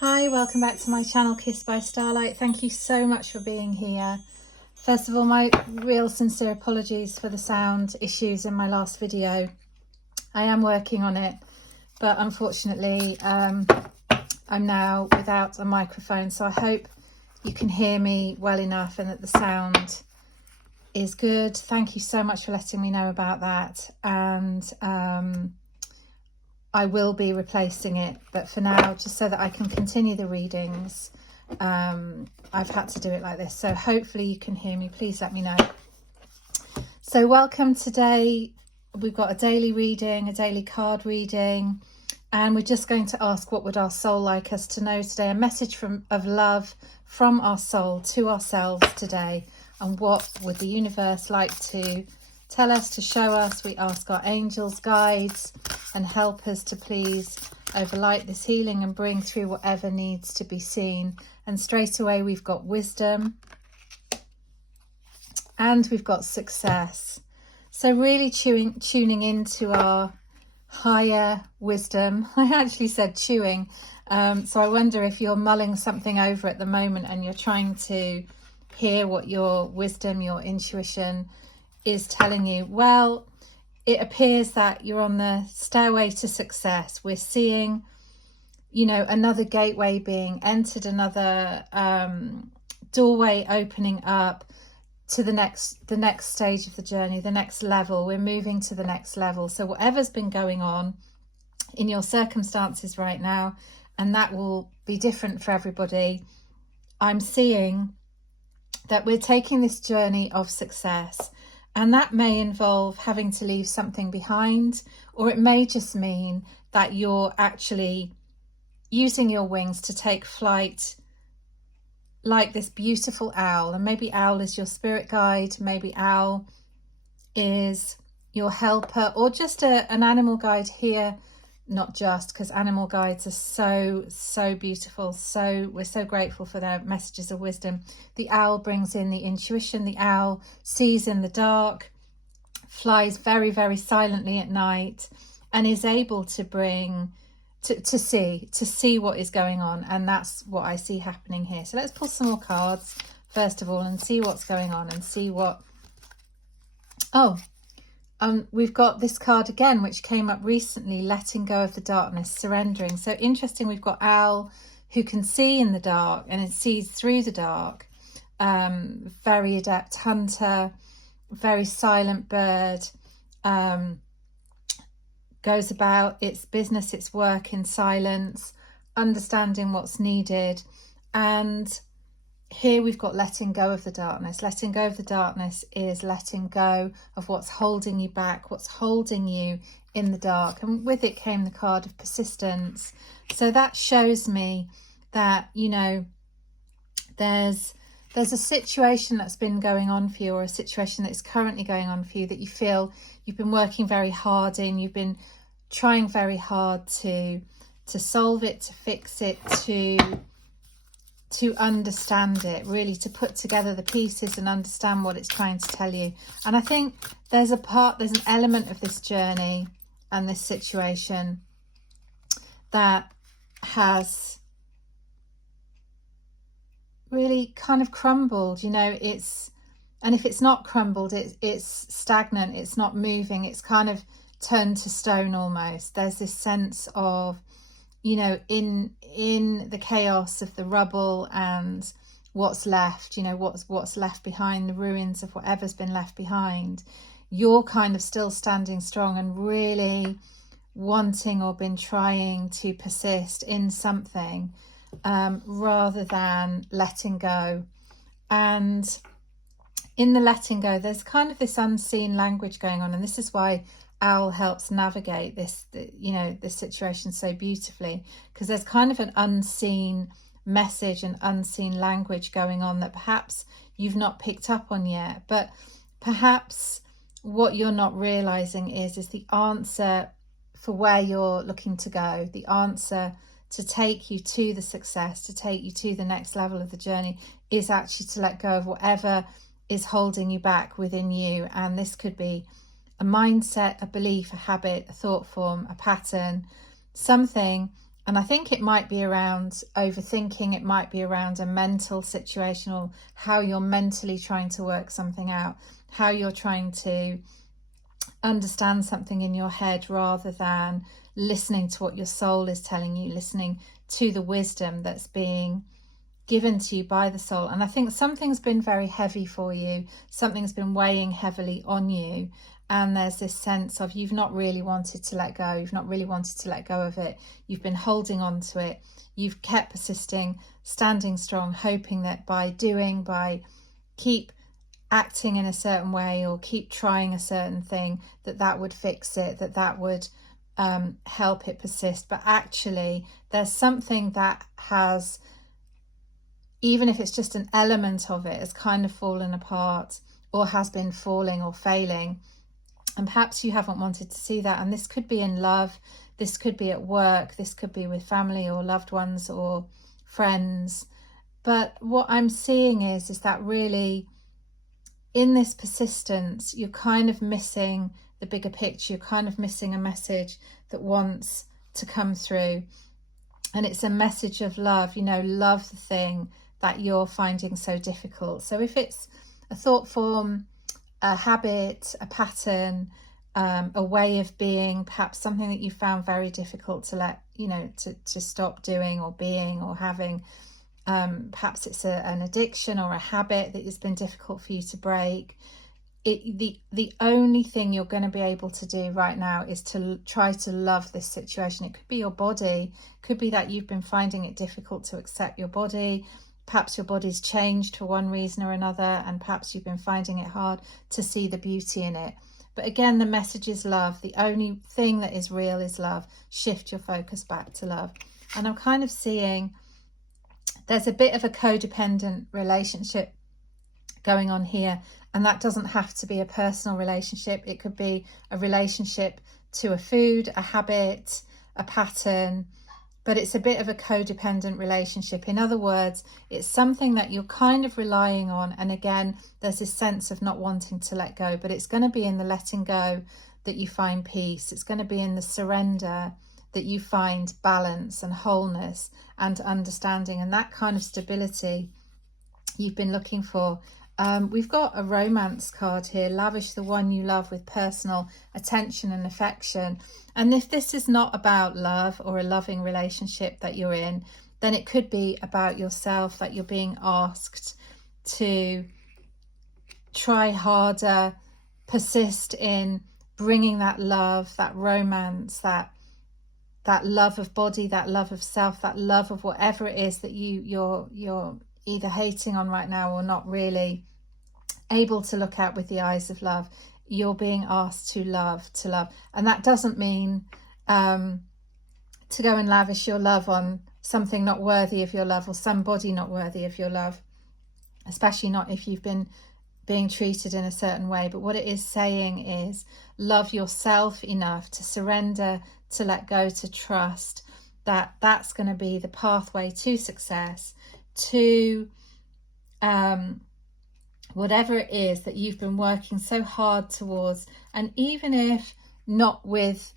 Hi, welcome back to my channel Kissed by Starlight. Thank you so much for being here. First of all, my real sincere apologies for the sound issues in my last video. I am working on it, but unfortunately I'm now without a microphone, so I hope you can hear me well enough and that the sound is good. Thank you so much for letting me know about that, and I will be replacing it, but for now, just so that I can continue the readings, I've had to do it like this. So hopefully you can hear me. Please let me know. So welcome today. We've got a daily reading, a daily card reading, and we're just going to ask, what would our soul like us to know today? A message of love from our soul to ourselves today. And what would the universe like to tell us, to show us? We ask our angels, guides and helpers to please overlight this healing and bring through whatever needs to be seen. And straight away we've got wisdom and we've got success. So really tuning into our higher wisdom. I actually said chewing, so I wonder if you're mulling something over at the moment and you're trying to hear what your wisdom, your intuition is telling you. Well, it appears that you're on the stairway to success. We're seeing, you know, another gateway being entered, another doorway opening up to the next stage of the journey, the next level. We're moving to the next level. So whatever's been going on in your circumstances right now, and that will be different for everybody, I'm seeing that we're taking this journey of success. And that may involve having to leave something behind, or it may just mean that you're actually using your wings to take flight like this beautiful owl. And maybe owl is your spirit guide, maybe owl is your helper, or just an animal guide here. Not just, because animal guides are so beautiful, so we're so grateful for their messages of wisdom. The owl brings in the intuition. The owl sees in the dark, flies very silently at night, and is able to bring to see what is going on. And that's what I see happening here. So let's pull some more cards first of all and see what's going on and see what we've got this card again, which came up recently, letting go of the darkness, surrendering. So interesting, we've got owl who can see in the dark and it sees through the dark. Very adept hunter, very silent bird, goes about its business, its work in silence, understanding what's needed. And here we've got letting go of the darkness. Letting go of the darkness is letting go of what's holding you back, what's holding you in the dark. And with it came the card of persistence. So that shows me that, you know, there's a situation that's been going on for you, or a situation that's currently going on for you, that you feel you've been working very hard in, you've been trying very hard to solve it, to fix it, to understand it, really to put together the pieces and understand what it's trying to tell you. And I think there's an element of this journey and this situation that has really kind of crumbled, you know. And if it's not crumbled, it's stagnant, it's not moving, it's kind of turned to stone almost. There's this sense of, you know, in the chaos of the rubble and what's left, you know, what's left behind, the ruins of whatever's been left behind, you're kind of still standing strong and really wanting or been trying to persist in something, rather than letting go. And in the letting go, there's kind of this unseen language going on, and this is why owl helps navigate this, you know, this situation so beautifully, because there's kind of an unseen message and unseen language going on that perhaps you've not picked up on yet. But perhaps what you're not realizing is the answer for where you're looking to go, the answer to take you to the success, to take you to the next level of the journey, is actually to let go of whatever is holding you back within you. And this could be a mindset, a belief, a habit, a thought form, a pattern, something And I think it might be around overthinking, it might be around a mental situation, or how you're mentally trying to work something out, how you're trying to understand something in your head rather than listening to what your soul is telling you, listening to the wisdom that's being given to you by the soul. And I think something's been very heavy for you, something's been weighing heavily on you, and there's this sense of you've not really wanted to let go, you've not really wanted to let go of it, you've been holding on to it, you've kept persisting, standing strong, hoping that by keep acting in a certain way or keep trying a certain thing, that would fix it, that would help it persist. But actually there's something that has, even if it's just an element of it, has kind of fallen apart or has been falling or failing. And perhaps you haven't wanted to see that. And this could be in love, this could be at work, this could be with family or loved ones or friends. But what I'm seeing is that really in this persistence, you're kind of missing the bigger picture. You're kind of missing a message that wants to come through. And it's a message of love, love the thing that you're finding so difficult. So if it's a thought form, a habit, a pattern, a way of being, perhaps something that you found very difficult to let, to stop doing or being or having, perhaps it's an addiction or a habit that has been difficult for you to break. The only thing you're going to be able to do right now is to try to love this situation. It could be your body, could be that you've been finding it difficult to accept your body. Perhaps your body's changed for one reason or another, and perhaps you've been finding it hard to see the beauty in it. But again, the message is love. The only thing that is real is love. Shift your focus back to love. And I'm kind of seeing there's a bit of a codependent relationship going on here, and that doesn't have to be a personal relationship. It could be a relationship to a food, a habit, a pattern, but it's a bit of a codependent relationship. In other words, it's something that you're kind of relying on, and again, there's this sense of not wanting to let go, but it's going to be in the letting go that you find peace. It's going to be in the surrender that you find balance and wholeness and understanding, and that kind of stability you've been looking for. We've got a romance card here. Lavish the one you love with personal attention and affection. And if this is not about love or a loving relationship that you're in, then it could be about yourself, that you're being asked to try harder, persist in bringing that love, that romance, that love of body, that love of self, that love of whatever it is that you're either hating on right now or not really able to look at with the eyes of love. You're being asked to love. And that doesn't mean to go and lavish your love on something not worthy of your love or somebody not worthy of your love, especially not if you've been being treated in a certain way. But what it is saying is love yourself enough to surrender, to let go, to trust that that's going to be the pathway to success, to whatever it is that you've been working so hard towards. And even if not with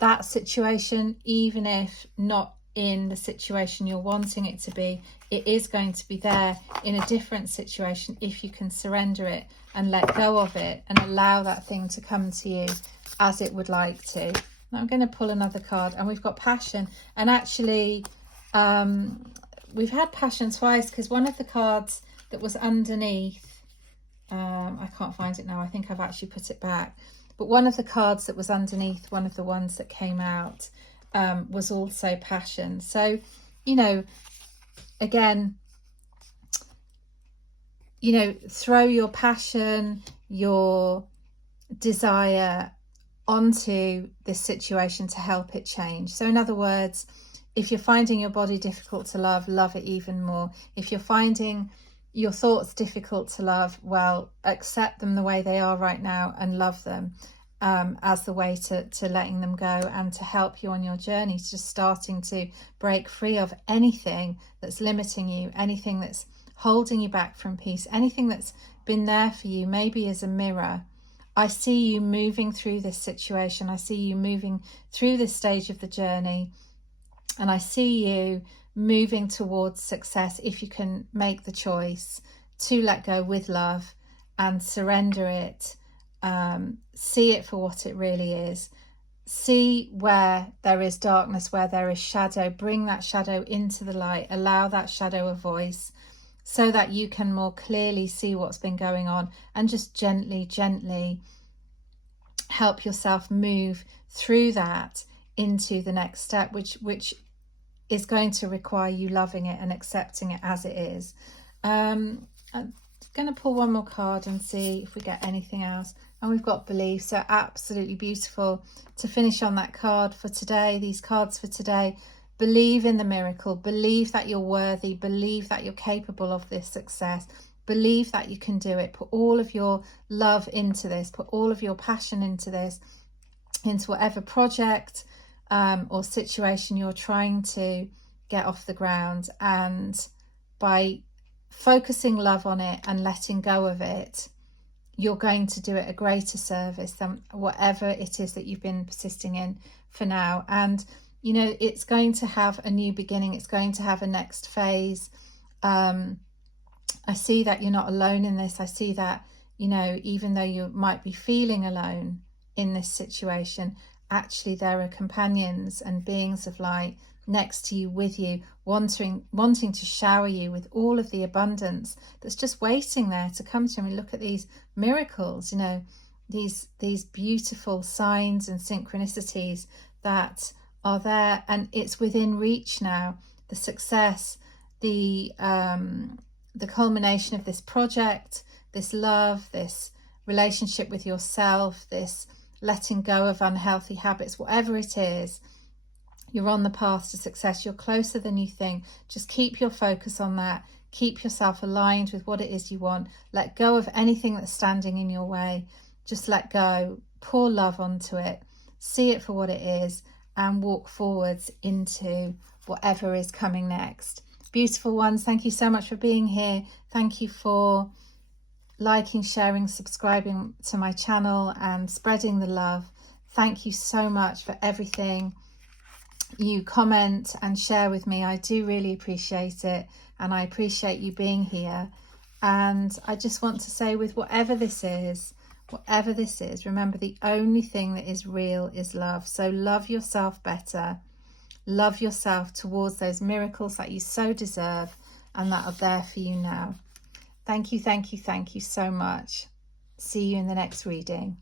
that situation, even if not in the situation you're wanting it to be, it is going to be there in a different situation if you can surrender it and let go of it and allow that thing to come to you as it would like to. Now I'm going to pull another card, and we've got passion. And actually we've had passion twice, because one of the cards that was underneath, I can't find it now, I think I've actually put it back, but one of the cards that was underneath one of the ones that came out was also passion. So, again, throw your passion, your desire onto this situation to help it change. So in other words, if you're finding your body difficult to love, love it even more. If you're finding your thoughts difficult to love, well, accept them the way they are right now and love them as the way to letting them go and to help you on your journey, just starting to break free of anything that's limiting you, anything that's holding you back from peace, anything that's been there for you, maybe as a mirror. I see you moving through this situation. I see you moving through this stage of the journey. And I see you moving towards success if you can make the choice to let go with love and surrender it. See it for what it really is. See where there is darkness, where there is shadow. Bring that shadow into the light. Allow that shadow a voice so that you can more clearly see what's been going on, and just gently, gently help yourself move through that into the next step, which is going to require you loving it and accepting it as it is. I'm going to pull one more card and see if we get anything else. And we've got belief. So absolutely beautiful to finish on that card for today, these cards for today. Believe in the miracle. Believe that you're worthy. Believe that you're capable of this success. Believe that you can do it. Put all of your love into this. Put all of your passion into this, into whatever project or situation you're trying to get off the ground. And by focusing love on it and letting go of it, you're going to do it a greater service than whatever it is that you've been persisting in for now. And you know, it's going to have a new beginning. It's going to have a next phase. I see that you're not alone in this. I see that, you know, even though you might be feeling alone in this situation, actually there are companions and beings of light next to you, with you, wanting to shower you with all of the abundance that's just waiting there to come to you. I mean, look at these miracles, you know, these beautiful signs and synchronicities that are there, and it's within reach now. The success, the culmination of this project, this love, this relationship with yourself, this letting go of unhealthy habits, whatever it is, you're on the path to success. You're closer than you think. Just keep your focus on that. Keep yourself aligned with what it is you want. Let go of anything that's standing in your way. Just let go. Pour love onto it. See it for what it is, and walk forwards into whatever is coming next. Beautiful ones, thank you so much for being here. Thank you for liking, sharing, subscribing to my channel and spreading the love. Thank you so much for everything you comment and share with me. I do really appreciate it, and I appreciate you being here. And I just want to say, with whatever this is, remember, the only thing that is real is love. So love yourself better. Love yourself towards those miracles that you so deserve and that are there for you now. Thank you, thank you, thank you so much. See you in the next reading.